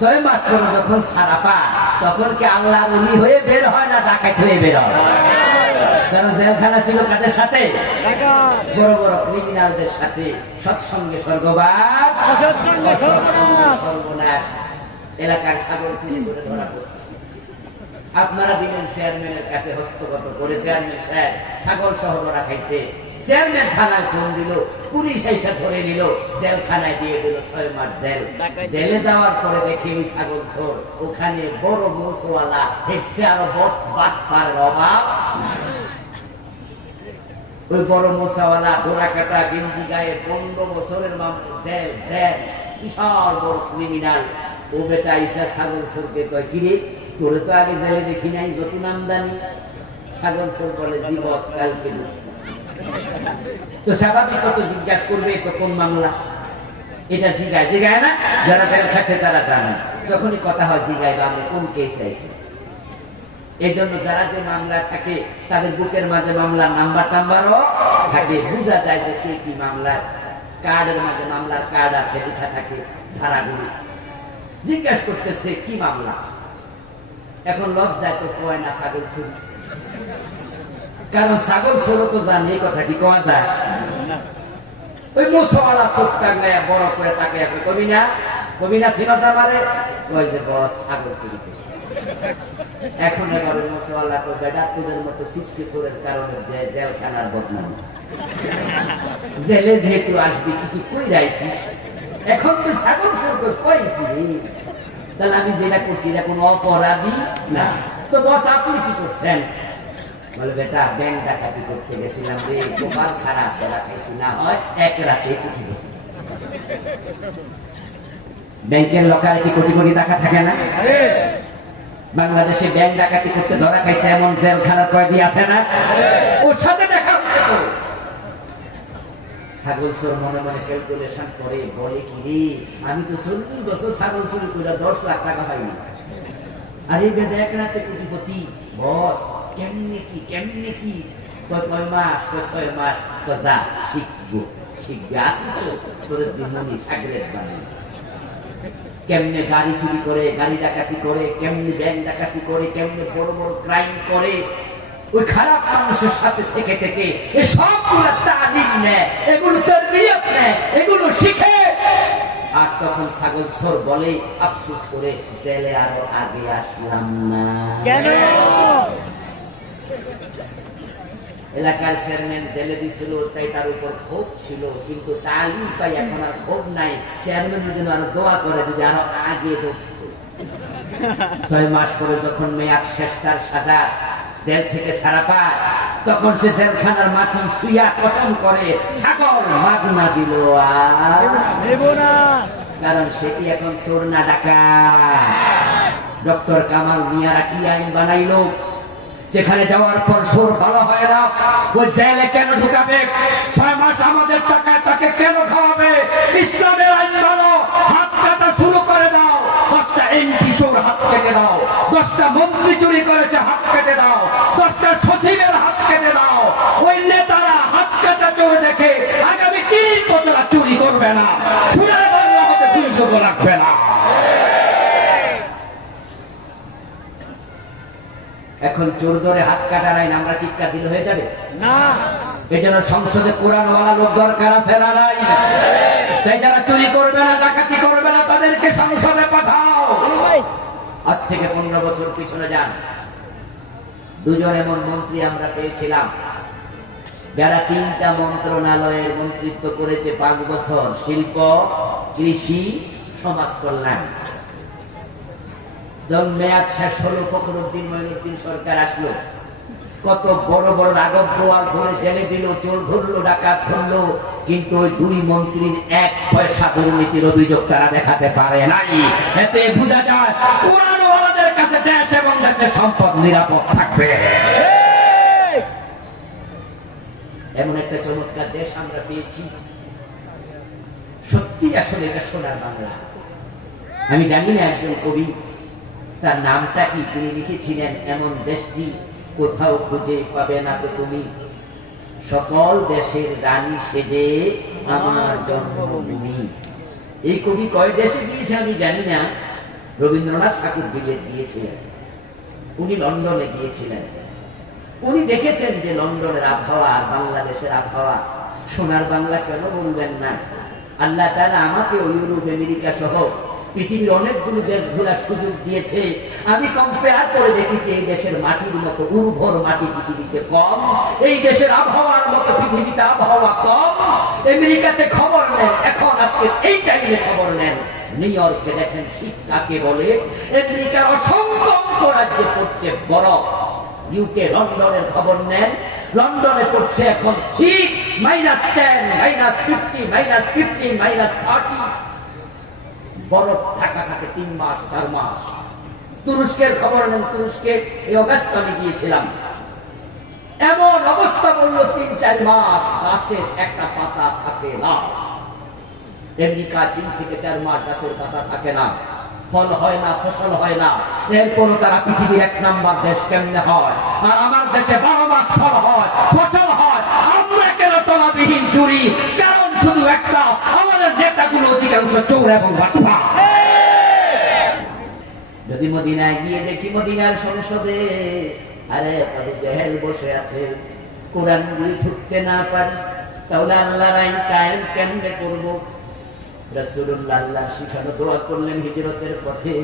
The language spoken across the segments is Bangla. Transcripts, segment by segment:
ছয় মাস পরে যখন সারা পায় তখন কি আল্লাহ উনি হয়ে বের হয় না ডাকাত হয়ে বের হয়? কারণ জেলখানা ছিল কাদের সাথে? বড় বড় ক্রিমিনালদের সাথে। সৎসঙ্গে স্বর্গবাস। সর্বনাশ। সর্বনাশ এলাকার ছাগল চুরি করে ধরা পড়ছে। আপনারা দিলেন চেয়ারম্যানের কাছে হস্তগত করে। চেয়ারম্যান সাহেব ছাগল সহ ধরা খাইছে। চেয়ারম্যান থানায় ফোন দিল পুলিশ এসে ধরে নিল জেলখানায় দিয়ে দিল ছয় মাস জেল। জেলে যাওয়ার পরে দেখি ওই ছাগল চোর ওখানে বড় মোসওয়ালা এসছে আরও বট বাটপার অভাব। ওই বড় মোসাওয়ালা ডোরা কাটা গেঞ্জি গায়ে পনেরো বছরের জেল জেল বিশাল বড় ক্রিমিনাল ও বেটা ঈশা ছাগল সরকে কয় কিরে তোরে তো আগে জেলে দেখি নাই নতুন আমদানি? ছাগল সর বলে জি বস কালকে। তো স্বাভাবিক তো জিজ্ঞাসা করবে তো কোন মামলা এটা জিগায় জিগায় না? যারা জেল খাচ্ছে তারা জানে। তখনই কথা হয় জিগায়, বা আমি কোন কেস চাইছি এই জন্য যারা যে মামলা থাকে, তাদের বুকের মাঝে মামলার নাম্বার টাম্বারও থাকে। বোঝা যায় যে কে কি মামলার কার্ডের মাঝে মামলার কার্ড আছে লেখা থাকে, ধারাগুলি। জিজ্ঞাসা করতেছে, কি মামলা? এখন লজ্জায় তো কয় না, ছাগল চুরি কারণ ছাগল ছোড়ো তো জানে, এই কথা কি কওয়া যায়? ওই মুসওয়ালা চোখ তাগলাইয়া বড় করে তাকে কবি না? কবি না সিনাজা মারে ওই যে, বস, ছাগল চুরি করছে। এখন এবার তো মতো চোরের কারণে জেলখানার বদনাম। জেলে যেহেতু আসবি, কিছু কই রাইছি এখন তুই ছাগল চোর কই কি? তাহলে আমি যেটা করছি, এটা কোনো অপরাধী না। তো বস, আপনি কি করছেন? বলে বেটা ব্যাংক ডাকাতি করতে গেছিলাম রে গোপাল খারাপ ধরা খাইছি না হয় এক রাতে উঠি ব্যাংকের লকারে কি কোটি কোটি টাকা থাকে না? বাংলাদেশে ব্যাংক ডাকাতি করতে ধরা খাইছে এমন জেলখানার কয়েদি আছে না? ওর সাথে দেখা ছাগল চোর মনে মনে ক্যালকুলেশন করে বলে কি রে আমি তো চল্লিশ বছর ছাগল চুরি করে দশ লাখ টাকা পাইনি। আরে বেটা এক রাতে কোটিপতি বস। কেমনে কি কেমনে কি? কয় মাস কয় ছয় মাস যা শিখব। আসি তো, তোদের দিনমণি সাগরের কেমনে গাড়ি চুরি করে, গাড়ি ডাকাতি করে, কেমনে ব্যাংক ডাকাতি করে, কেমনে বড় বড় ক্রাইম করে। ওই খারাপ মানুষের সাথে থেকে থেকে এ সবগুলো তালিম নেয়, এগুলো তরবিয়ত নেয়, এগুলো শিখে। আর তখন ছাগল সর বলে, আফসোস করে, জেলে আরও আগে আসলাম না। কেন? এলাকার চেয়ারম্যান জেলে দিছিল তাই তার উপর ক্ষোভ ছিল কিন্তু তালিম পাই এখন আর ক্ষোভ নাই। চেয়ারম্যান যদি আরও দোয়া করে যদি আরও আগে ছয় মাস পরে যখন মেয়াদ শেষ তার সাজা জেল থেকে ছাড়া পায়। তখন সে জেলখানার মাটি শুইয়া কসম করে ছাগল মাগনা দিল। আর নেব না কারণ সেটি এখন চোর না ডাকা ডক্টর কামাল মিয়ারা কি আইন বানাইলো? যেখানে যাওয়ার পর সোর ভালো হয় না, ওই জেলে কেন ঢুকাবে? ছয় মাস আমাদের টাকায় তাকে কেন খাওয়াবে? ইসলামের আইন ভালো, হাত কাটা শুরু করে দাও। দশটা এমপি চোর হাত কেটে দাও। দশটা মন্ত্রী চুরি করেছে, হাত কেটে দাও। দশটা সচিবের হাত কেটে দাও। ওই নেতারা হাত কাটা চোর দেখে আগামী তিরিশ বছর চুরি করবে না। চুরের বাংলা হতে দুর্যোগ লাগবে না। এখন চোর ধরে হাত কাটার আইন আমরা চিৎকার দিলে হয়ে যাবে? না। এই জন্য সংসদে কোরআনওয়ালা লোক দরকার আছে না নাই? তাই যারা চুরি করবে না ডাকাতি করবে না তাদেরকে সংসদে পাঠাও। আজ থেকে পনেরো বছর পিছনে যান। দুজন এমন মন্ত্রী আমরা পেয়েছিলাম যারা তিনটা মন্ত্রণালয়ের মন্ত্রিত্ব করেছে পাঁচ বছর শিল্প কৃষি সমাজ কল্যাণ। যখন মেয়াদ শেষ হলো সরকার আসলো। কত বড় বড় রাগব গোয়াল ধরে জেলে দিল, চোর ধরলো, ডাকাত ধরলো। কিন্তু ওই দুই মন্ত্রীর এক পয়সা দুর্নীতির অভিযোগ তারা দেখাতে পারে নাই। এতে বোঝা যায়, কোরআনওয়ালাদের কাছে দেশ এবং দেশের সম্পদ নিরাপদ থাকবে। এমন একটা চমৎকার দেশ আমরা পেয়েছি। সত্যি আসলে এটা সোনার বাংলা। আমি জানি না একজন কবি তার নামটা কি তিনি লিখেছিলেন? এমন দেশটি কোথাও খুঁজে পাবে না তো তুমি? সকল দেশের রানী সেজে আমার জন্মভূমি। এই কবি কয় দেশে গিয়েছে আমি জানি না। রবীন্দ্রনাথ ঠাকুর বিলেত গিয়েছিলেন। উনি লন্ডনে গিয়েছিলেন। উনি দেখেছেন যে লন্ডনের আবহাওয়া আর বাংলাদেশের আবহাওয়া। সোনার বাংলা কেন বলবেন না? আল্লাহ তাআলা আমাকে ইউরোপ, আমেরিকা সহ পৃথিবীর অনেকগুলো দেশ ঘোরার সুযোগ দিয়েছে। আমি কম্পেয়ার করে দেখেছি এই দেশের মাটির মতো, উর্বর মাটি পৃথিবীতে কম। এই দেশের আবহাওয়ার মতো পৃথিবীতে আবহাওয়া কম। আমেরিকাতে খবর নেন, এখন আজকে এই টাইমে খবর নেন। নিউ ইয়র্কে দেখেন শীত কাকে বলে? আমেরিকার অসংখ্য অঙ্গরাজ্যে পড়ছে বরফ। ইউকে লন্ডনের খবর নেন। লন্ডনে পড়ছে এখন ঠিক minus ten minus fifty minus fifteen minus thirty বরফ থাকা থাকে তিন মাস, চার মাস। তুরস্কের খবর নেন তুরস্কে এই অগাস্ট আমি গিয়েছিলাম। এমন অবস্থা বলল, তিন, চার মাস গাছের একটা পাতা থাকে না। আমেরিকা তিন থেকে চার মাস গাছের পাতা থাকে না। ফল হয় না, ফসল হয় না। এরপরও তারা পৃথিবীর এক নাম্বার দেশ কেমনে হয়? আর আমার দেশে বারো মাস ফল হয়, ফসল হয়। আমরা কেন তলাবিহীন চুরি? একটা, আমাদের নেতাগুলো অধিকাংশ চোর এবং যদি মদিনায় গিয়ে দেখি মদিনার সংসদে, আরে তাদের জেহেল বসে আছে, কোরআন ঠুকতে না পারি, তাহলে আল্লাহর আইন কায়েম কেমনে শিখানো দোয়া করলেন হিজরতের পথে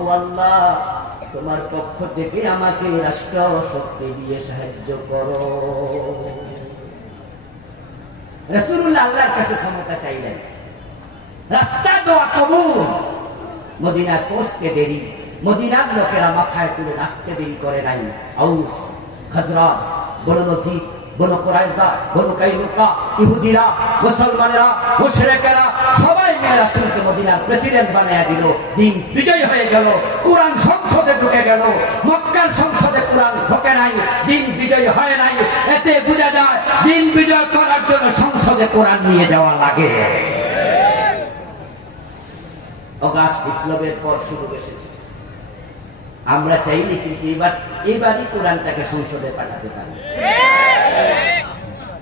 ও আল্লাহ তোমার পক্ষ থেকে আমাকে রাষ্ট্র শক্তি দিয়ে সাহায্য করো। রাসূলুল্লাহ আল্লাহর কাছে ক্ষমতা চাইলেন। রাস্তা দোয়া কবুল। মদিনা পৌঁছতে দেরি। মদিনার লোকেরা মাথায় তুলে নাচতে দেরি করে নাই। আউস, খাজরাজ, বনু নজিব বনু কোরাইজা বনু কাইনুকা, ইহুদিরা, মুসলমানেরা, মুশরিকেরা সবাই মিলে রাসূলকে মদিনার প্রেসিডেন্ট বানিয়ে দিল। দিন বিজয় হয়ে গেল। কোরআন সংসদে ঢুকে গেল। মক্কার সংসদে কোরআন ঢোকে নাই, দিন বিজয় হয় নাই। এতে বোঝা যায়, দিন বিজয় করার জন্য সংসদে কোরআন নিয়ে যাওয়া লাগে। অগাস্ট বিপ্লবের পর শুরু এসেছে। আমরা চাইলে কিন্তু এবার, এবারই কোরআনটাকে সংসদে পাঠাতে পারি।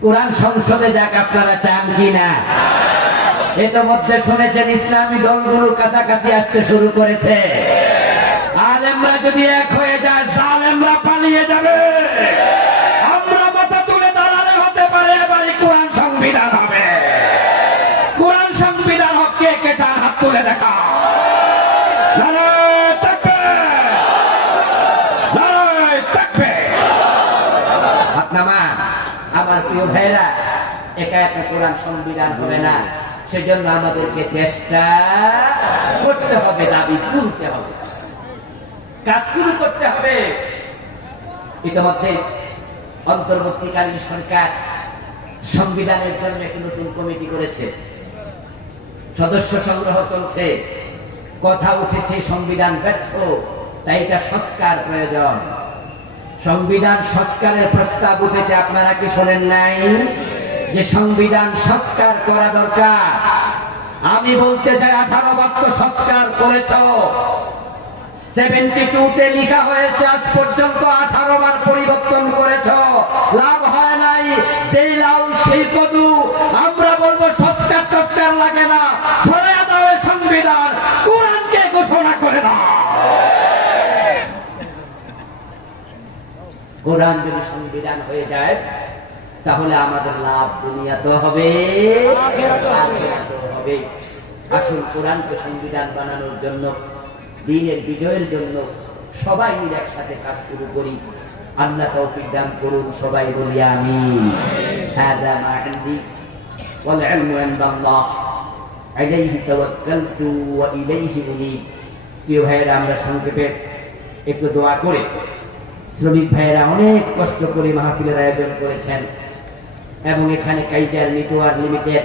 কোরআন সংসদে যাক আপনারা চান কি না ইতিমধ্যে শুনেছেন, ইসলামী দলগুলো কাছাকাছি আসতে শুরু করেছে। আলেমরা যদি এক হয়ে যায়, জালেমরা পালিয়ে যাবে। আমরা মাথা তুলে দাঁড়ালে হতে পারে এবারই কোরআন সংবিধান হবে। কোরআন সংবিধান হোক, কে কে চান হাত তুলে দেখা। সেজন্য আমাদেরকে চেষ্টা করতে হবে, দাবি তুলতে হবে। কাজ শুরু করতে হবে। ইতিমধ্যে অন্তর্বর্তীকালীন সরকার সংবিধানের জন্য একটি নতুন কমিটি করেছে। সদস্য সংগ্রহ চলছে। কথা উঠেছে, সংবিধান ব্যর্থ, তাই এটা সংস্কার প্রয়োজন। সংবিধান সংস্কারের প্রস্তাব উঠেছে, আপনারা কি শোনেন নাই? যে সংবিধান সংস্কার করা দরকার। আমি বলতে চাই, আঠারো তো সংস্কার করেছ। সেভেন্টি টুতে লিখা হয়েছে, আজ পর্যন্ত আঠারো বার পরিবর্তন করেছ। লাভ হয় নাই, সেই লাউ, সেই কদু। আমরা বলব, সংস্কার টস্কার লাগে না। ছড়ে দাও সংবিধান, কোরআনকে ঘোষণা করে দাও। কোরআন যদি সংবিধান হয়ে যায়, তাহলে আমাদের লাভ দুনিয়াতেও হবে হবে। আসল কোরআনকে সংবিধান বানানোর জন্য দিনের বিজয়ের জন্য সবাই মিলে একসাথে কাজ শুরু করি আল্লাহ তৌফিক দান করুন সবাই বলি আমি هذا ما عندي والعلم عند الله عليه توكلت وإليه أنيب প্রিয় ভাইয়েরা আমরা সংক্ষেপে একটু দোয়া করে শ্রমিক ভাইয়েরা অনেক কষ্ট করে মাহফিলের আয়োজন করেছেন এবং এখানে কাইজার নেটওয়ার্ক লিমিটেড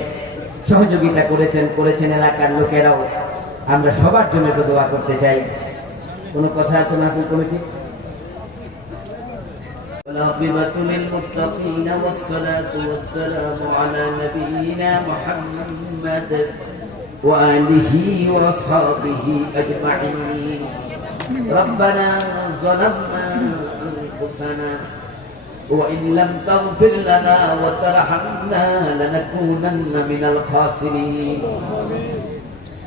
সহযোগিতা করেছেন করেছেন এলাকার লোকেরাও আমরা সবার জন্য একটু দোয়া করতে চাই কোনো কথা আছে মাহফিল কমিটি والعاقبة للمتقين والصلاة والسلام على نبينا محمد وآله وصحبه أجمعين ربنا ظلمنا أنفسنا وإن لم تغفر لنا وترحمنا لنكونن من الخاسرين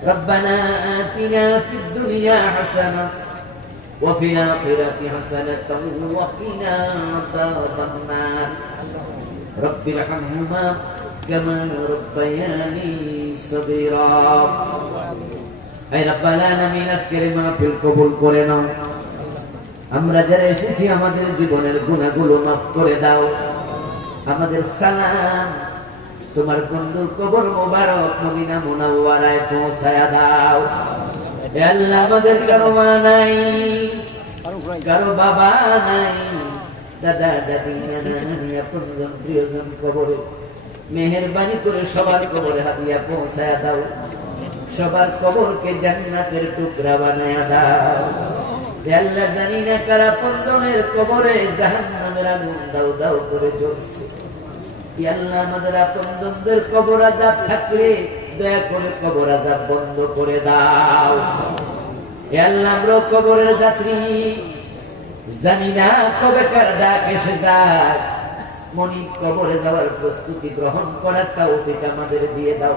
ربنا آتنا في الدنيا حسنة وفي الآخرة حسنة وقنا عذاب النار رب ارحمهما كما ربياني صغيرا এই রব্বাল আলামিন আজকের মাহফিল কবুল করে নাও আমরা যারা এসেছি আমাদের জীবনের গুণাগুলো মাফ করে দাও আমাদের সালাম তোমার বন্ধুর কবর মোবারক মদিনা মুনাওয়ারায় পৌঁছায়া দাও। আল্লাহ, আমাদের কারও মা নাই, কারও বাবা নাই। দাদা, দাদি, নানি আপনজন, প্রিয়জন কবরে মেহেরবানি করে সবার কবরে হাতিয়া পৌঁছায়া দাও। সবার কবরকে জান্নাতের টুকরা বানায়া দাও। জানি না কারা পঞ্চমের কবরে জাহান্নামের আগুন দাও দাও করে জ্বলছে। ই আল্লাহ আমাদের আপনজনদের কবর আজাব থাকলে দয়া করে কবর আজাব বন্ধ করে দাও। কবরের যাত্রী। জানি না কবে কার ডাক এসে মনি কবরে যাওয়ার প্রস্তুতি গ্রহণ করার তাও আমাদের দিয়ে দাও।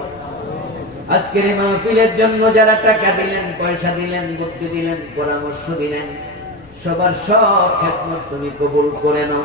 আজকের মাহফিলের জন্য যারা টাকা দিলেন, পয়সা দিলেন, বুদ্ধি দিলেন, পরামর্শ দিলেন, সবার সব খেদমত তুমি কবুল করে নাও।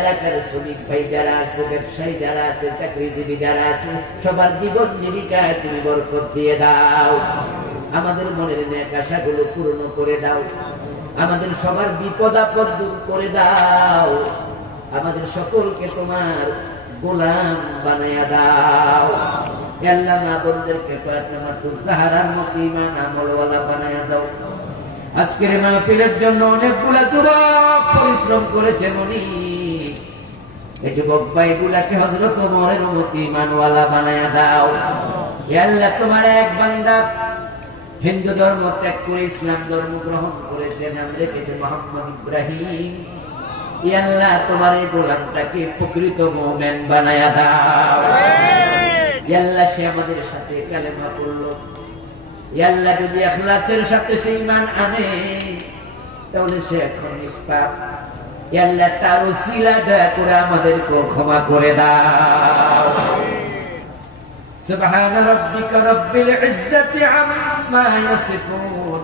এলাকার শ্রমিক ভাই যারা আছে, ব্যবসায়ী যারা আছে, চাকরিজীবী যারা আছে, সবার জীবন জীবিকায় তুমি বরকত দিয়ে দাও। আমাদের মনের ন্যাক আশাগুলো পূর্ণ করে দাও। আমাদের সবার বিপদ আপদ দূর করে দাও। আমাদের সকলকে তোমার গোলাম বানায়া দাও। আল্লাহ মা বোনদেরকে মতো ইমান আমলওয়ালা বানায়া দাও। আজকের মাহফিলের জন্য অনেকগুলা যুবক পরিশ্রম করেছে মনি এই যুবক হজরত ইমানওয়ালা বানায়া দাও। হে আল্লাহ, তোমার এক বান্দা হিন্দু ধর্ম ত্যাগ করে, ইসলাম ধর্ম গ্রহণ করেছে, নাম রেখেছে মোহাম্মদ ইব্রাহিম। ই আল্লাহ, তোমার এই গোলামটাকে প্রকৃত মোমেন বানায়া দাও। সে আমাদের সাথে কালেমা পড়ল। আল্লাহ, যদি এখলাসের সাথে সে ইমান আনে, তাহলে সে এখন নিষ্পাপ। আল্লাহ তার উসিলা দয়া করে আমাদেরকে ক্ষমা করে দাও سبحان ربك رب العزة عما يصفون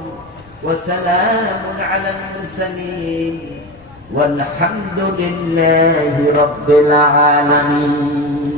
وسلام على المرسلين والحمد لله رب العالمين